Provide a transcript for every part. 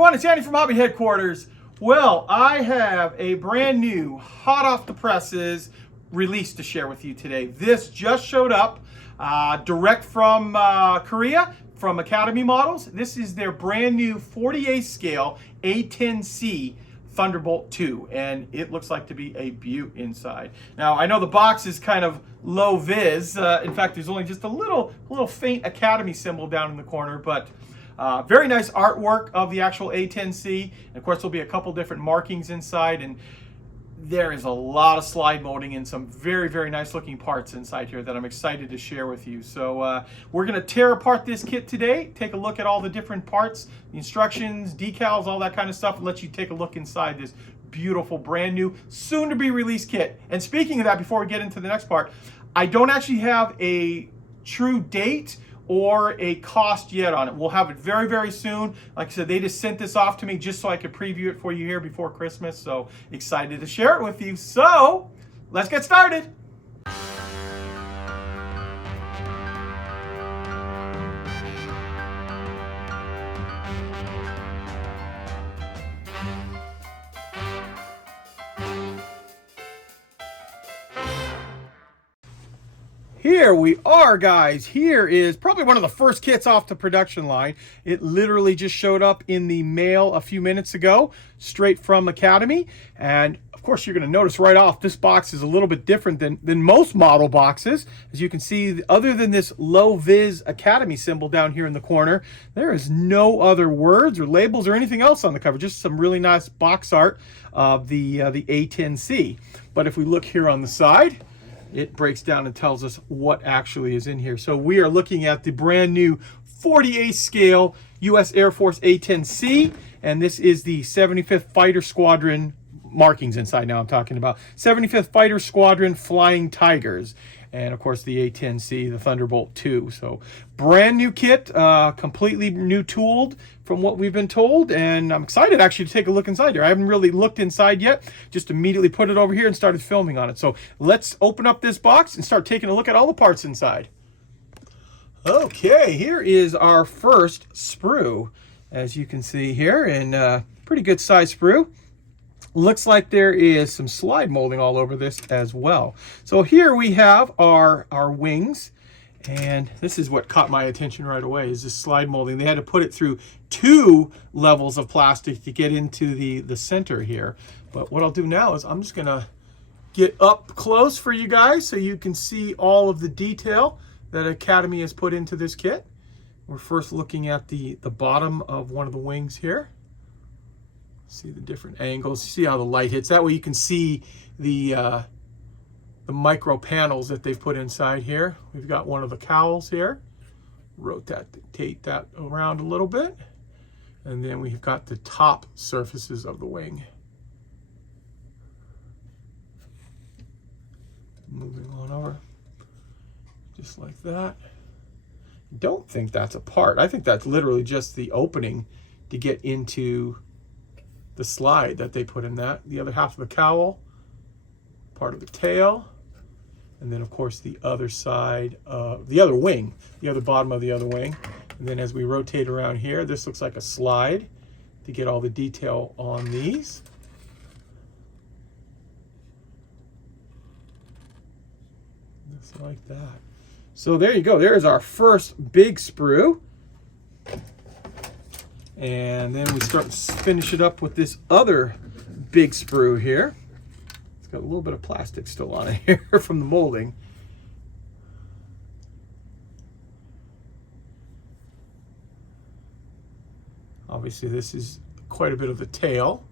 everyone, it's Andy from Hobby Headquarters. Well, I have a brand new, hot off the presses release to share with you today. This just showed up direct from Korea, from Academy Models. This is their brand new 48 scale A10-C Thunderbolt 2, and it looks like to be a beaut inside. Now, I know the box is kind of low vis. In fact, there's only just a little faint Academy symbol down in the corner, but very nice artwork of the actual A10-C. And of course, there'll be a couple different markings inside, and there is a lot of slide molding and some very nice looking parts inside here that I'm excited to share with you. So we're going to tear apart this kit today, take a look at all the different parts, the instructions, decals, all that kind of stuff, and let you take a look inside this beautiful brand new soon to be released kit. And speaking of that, before we get into the next part, I don't actually have a true date or a cost yet on it. We'll have it very soon. Like I said, they just sent this off to me just so I could preview it for you here before Christmas. So excited to share it with you. So let's get started. Here we are, guys. Here is probably one of the first kits off the production line. It literally just showed up in the mail a few minutes ago, straight from Academy. And of course, you're going to notice right off, this box is a little bit different than most model boxes. As you can see, other than this low vis Academy symbol down here in the corner, there is no other words or labels or anything else on the cover. Just some really nice box art of the A10-C. But if we look here on the side, it breaks down and tells us what actually is in here. So we are looking at the brand new 48 scale U.S. Air Force A10-C, and this is the 75th Fighter Squadron markings inside. Now I'm talking about 75th Fighter Squadron Flying Tigers, and of course the A10-C, the Thunderbolt 2. So brand new kit, completely new tooled from what we've been told, and I'm excited actually to take a look inside here. I haven't really looked inside yet, just immediately put it over here and started filming on it. So let's open up this box and start taking a look at all the parts inside. Okay, here is our first sprue. As you can see here, and pretty good size sprue. Looks like there is some slide molding all over this as well. So here we have our wings, and this is what caught my attention right away, is this slide molding. They had to put it through 2 levels of plastic to get into the center here. But what I'll do now is I'm just gonna get up close for you guys so you can see all of the detail that Academy has put into this kit. We're first looking at the bottom of one of the wings here. See the different angles, see how the light hits. That way you can see the micro panels that they've put inside here. We've got one of the cowls here. Rotate that around a little bit. And then we've got the top surfaces of the wing. Moving on over, just like that. Don't think that's a part. I think that's literally just the opening to get into the slide that they put in that. The other half of the cowl, part of the tail, and then of course the other side of the other wing, the other bottom of the other wing. And then as we rotate around here, this looks like a slide to get all the detail on these. Just like that. So there you go. There's our first big sprue. And then we finish it up with this other big sprue here. It's got a little bit of plastic still on it here from the molding. Obviously this is quite a bit of the tail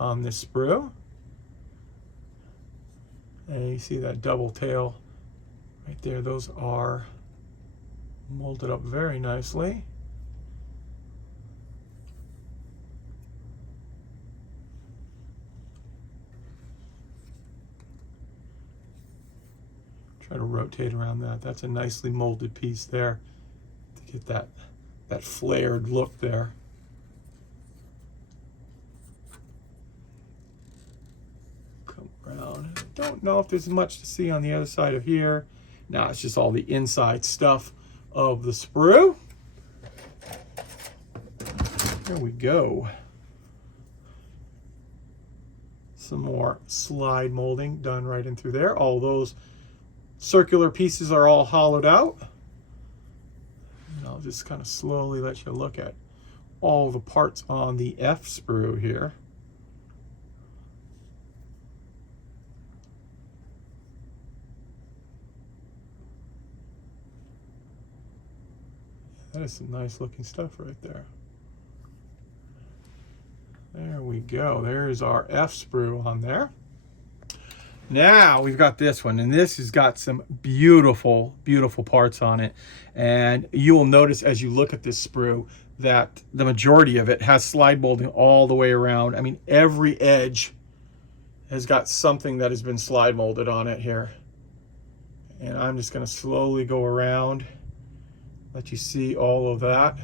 on this sprue. And you see that double tail right there. Those are molded up very nicely. Try to rotate around that. That's a nicely molded piece there to get that flared look there. Come around. Don't know if there's much to see on the other side of here. No, it's just all the inside stuff of the sprue. There we go. Some more slide molding done right in through there. All those circular pieces are all hollowed out. And I'll just kind of slowly let you look at all the parts on the F sprue here. That is some nice looking stuff right there. There we go. There's our F sprue on there. Now we've got this one, and this has got some beautiful, beautiful parts on it. And you will notice as you look at this sprue that the majority of it has slide molding all the way around. I mean, every edge has got something that has been slide molded on it here. And I'm just going to slowly go around, let you see all of that.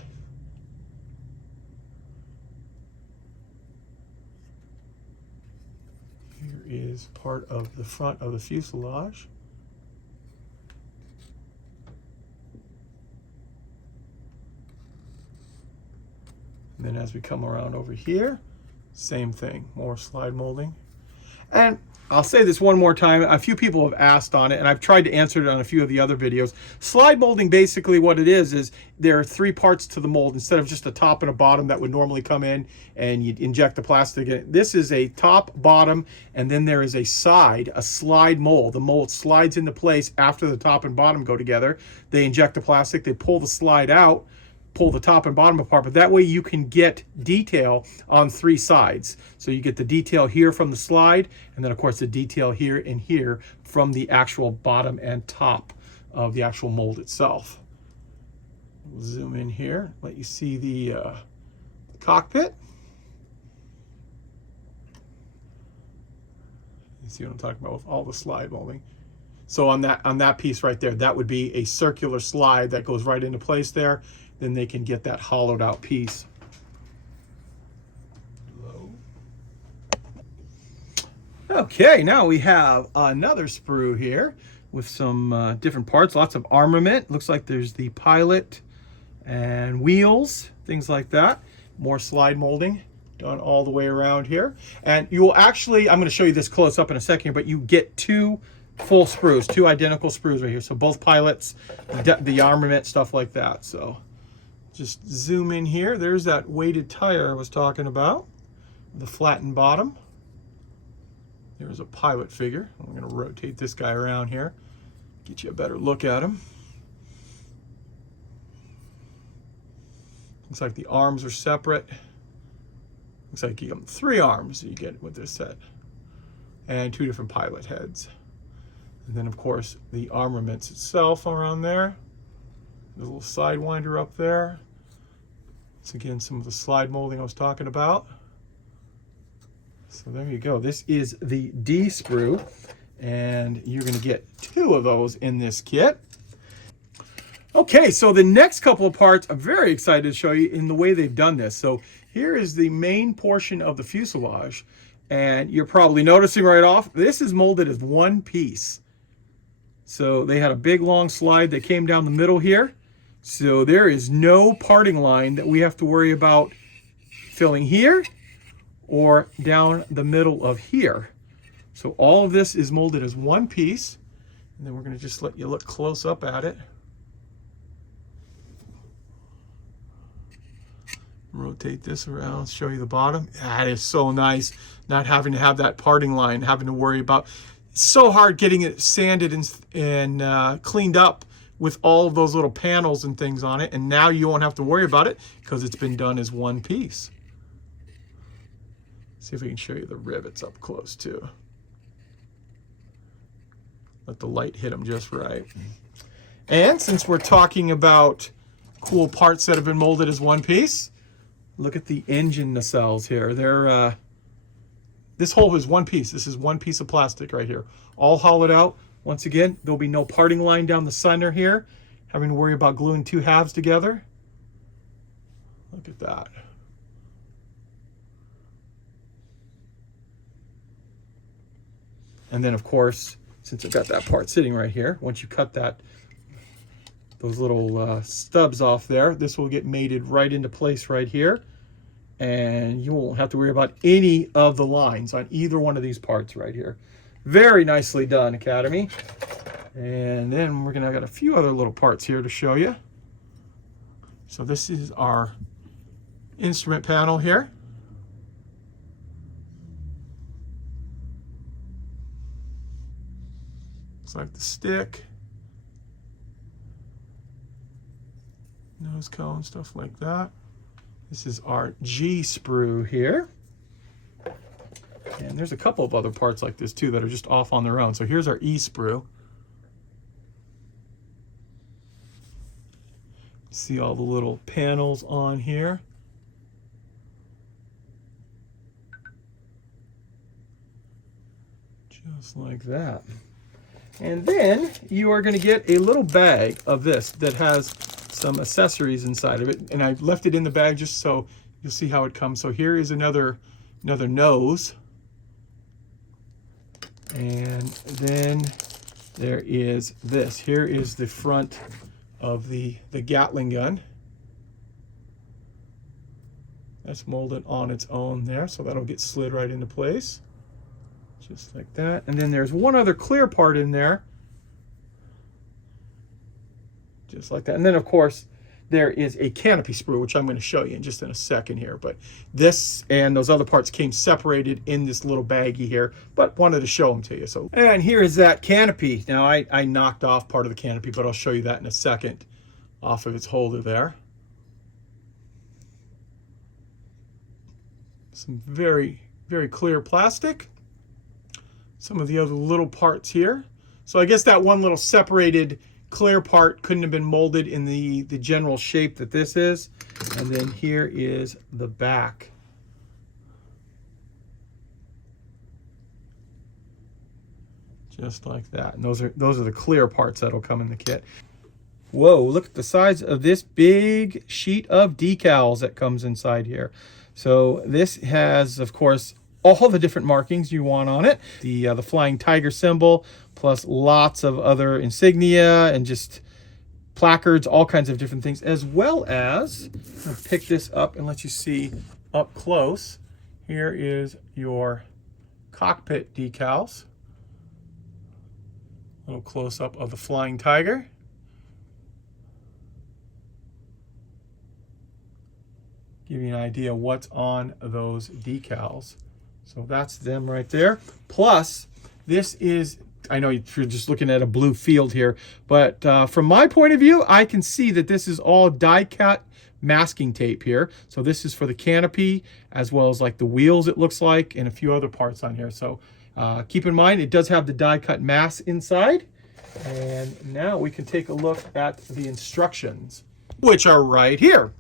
Here is part of the front of the fuselage. And then as we come around over here, same thing, more slide molding. And I'll say this one more time. A few people have asked on it, and I've tried to answer it on a few of the other videos. Slide molding, basically what it is there are three parts to the mold instead of just a top and a bottom that would normally come in and you'd inject the plastic in. This is a top, bottom, and then there is a side, a slide mold. The mold slides into place after the top and bottom go together. They inject the plastic, they pull the slide out, pull the top and bottom apart, but that way you can get detail on three sides. So you get the detail here from the slide, and then of course the detail here and here from the actual bottom and top of the actual mold itself. We'll zoom in here, let you see the cockpit. You see what I'm talking about with all the slide molding. So on that piece right there, that would be a circular slide that goes right into place there. Then they can get that hollowed out piece. Okay, now we have another sprue here with some different parts, lots of armament. Looks like there's the pilot and wheels, things like that. More slide molding done all the way around here. And you will actually, I'm going to show you this close up in a second, but you get two full sprues, two identical sprues right here. So both pilots, the armament, stuff like that. So just zoom in here. There's that weighted tire I was talking about, the flattened bottom. There's a pilot figure. I'm going to rotate this guy around here, get you a better look at him. Looks like the arms are separate. Looks like you get 3 arms you get with this set, and 2 different pilot heads. And then of course the armaments itself around there. There's a little sidewinder up there. It's again some of the slide molding I was talking about. So there you go. This is the D sprue, and you're going to get 2 of those in this kit. Okay, so the next couple of parts I'm very excited to show you in the way they've done this. So here is the main portion of the fuselage, and you're probably noticing right off, this is molded as one piece. So they had a big long slide that came down the middle here. So there is no parting line that we have to worry about filling here or down the middle of here. So all of this is molded as one piece. And then we're going to just let you look close up at it. Rotate this around, show you the bottom. That is so nice, not having to have that parting line, having to worry about. It's so hard getting it sanded and cleaned up with all of those little panels and things on it, and now you won't have to worry about it because it's been done as one piece. See if we can show you the rivets up close too. Let the light hit them just right. And since we're talking about cool parts that have been molded as one piece, look at the engine nacelles here. They're this whole is one piece. This is one piece of plastic right here, all hollowed out. Once again, there'll be no parting line down the center here, having to worry about gluing 2 halves together. Look at that. And then of course, since I've got that part sitting right here, once you cut those little stubs off there, this will get mated right into place right here. and you won't have to worry about any of the lines on either one of these parts right here. Very nicely done, Academy. And then we're gonna got a few other little parts here to show you. So this is our instrument panel here. Looks like the stick, nose cone, stuff like that. This is our G sprue here. And there's a couple of other parts like this too that are just off on their own. So here's our E sprue. See all the little panels on here. Just like that. And then you are going to get a little bag of this that has some accessories inside of it. And I left it in the bag just so you'll see how it comes. So here is another nose. And then there is this. Here is the front of the Gatling gun. That's molded on its own there, so that'll get slid right into place. Just like that. And then there's one other clear part in there. Just like that. And then of course there is a canopy sprue, which I'm going to show you in just in a second here. But this and those other parts came separated in this little baggie here, but wanted to show them to you. So, and here is that canopy. Now I knocked off part of the canopy, but I'll show you that in a second off of its holder there. Some very, very clear plastic. Some of the other little parts here. So I guess that one little separated clear part couldn't have been molded in the general shape that this is. And then here is the back. Just like that. And those are the clear parts that'll come in the kit. Whoa, look at the size of this big sheet of decals that comes inside here. So this has, of course, all the different markings you want on it. The flying tiger symbol, plus lots of other insignia and just placards, all kinds of different things, as well as, I'll pick this up and let you see up close. Here is your cockpit decals. A little close-up of the flying tiger. Give you an idea what's on those decals. So that's them right there. Plus, this is, I know you're just looking at a blue field here, but from my point of view, I can see that this is all die-cut masking tape here. So this is for the canopy, as well as like the wheels, it looks like, and a few other parts on here. So keep in mind, it does have the die-cut mask inside. And now we can take a look at the instructions, which are right here.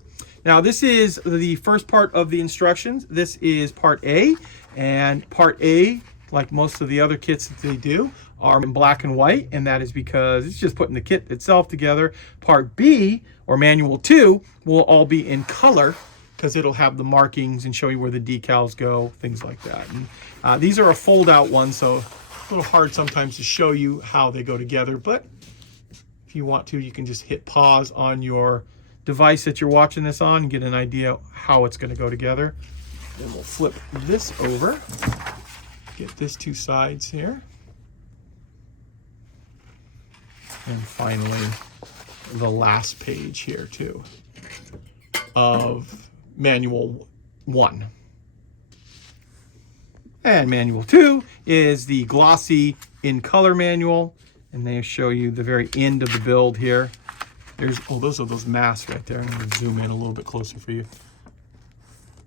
Now this is the first part of the instructions. This is part A, and part A, like most of the other kits that they do, are in black and white, and that is because it's just putting the kit itself together. Part B, or manual 2, will all be in color because it'll have the markings and show you where the decals go, things like that. And these are a fold-out one, so a little hard sometimes to show you how they go together, but if you want to, you can just hit pause on your device that you're watching this on and get an idea how it's going to go together. Then we'll flip this over, get this two sides here, and finally the last page here too of manual 1. And manual 2 is the glossy in color manual, and they show you the very end of the build here. There's, oh, those are those masks right there. I'm going to zoom in a little bit closer for you.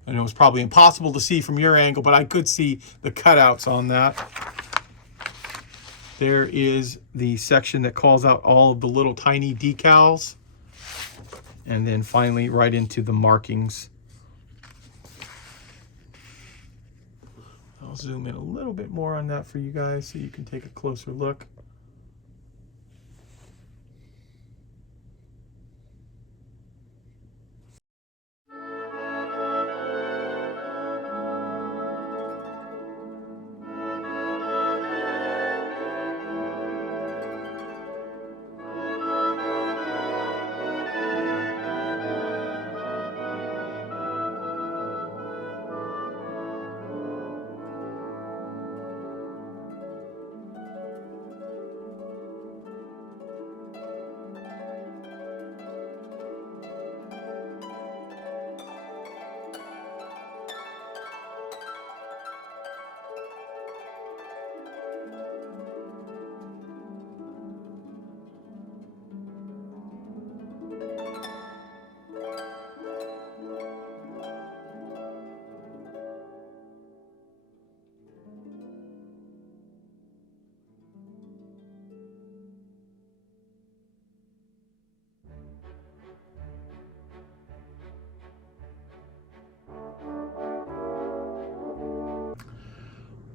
I know it's probably impossible to see from your angle, but I could see the cutouts on that. There is the section that calls out all of the little tiny decals. And then finally right into the markings. I'll zoom in a little bit more on that for you guys so you can take a closer look.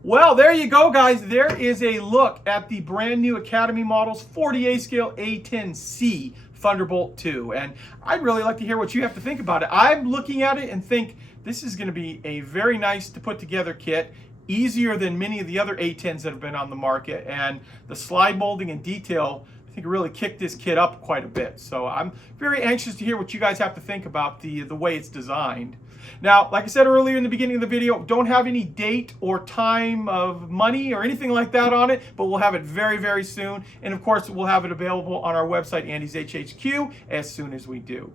Well, there you go, guys. There is a look at the brand new Academy Models 40A scale A10-C Thunderbolt 2. And I'd really like to hear what you have to think about it. I'm looking at it and think this is going to be a very nice to put together kit. Easier than many of the other A10s that have been on the market. And the slide molding and detail, I think, really kicked this kit up quite a bit. So I'm very anxious to hear what you guys have to think about the way it's designed. Now, like I said earlier in the beginning of the video, don't have any date or time of money or anything like that on it, but we'll have it very, very soon. And of course, we'll have it available on our website, Andy's HHQ, as soon as we do.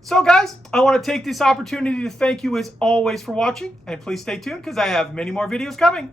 So guys, I want to take this opportunity to thank you as always for watching, and please stay tuned because I have many more videos coming.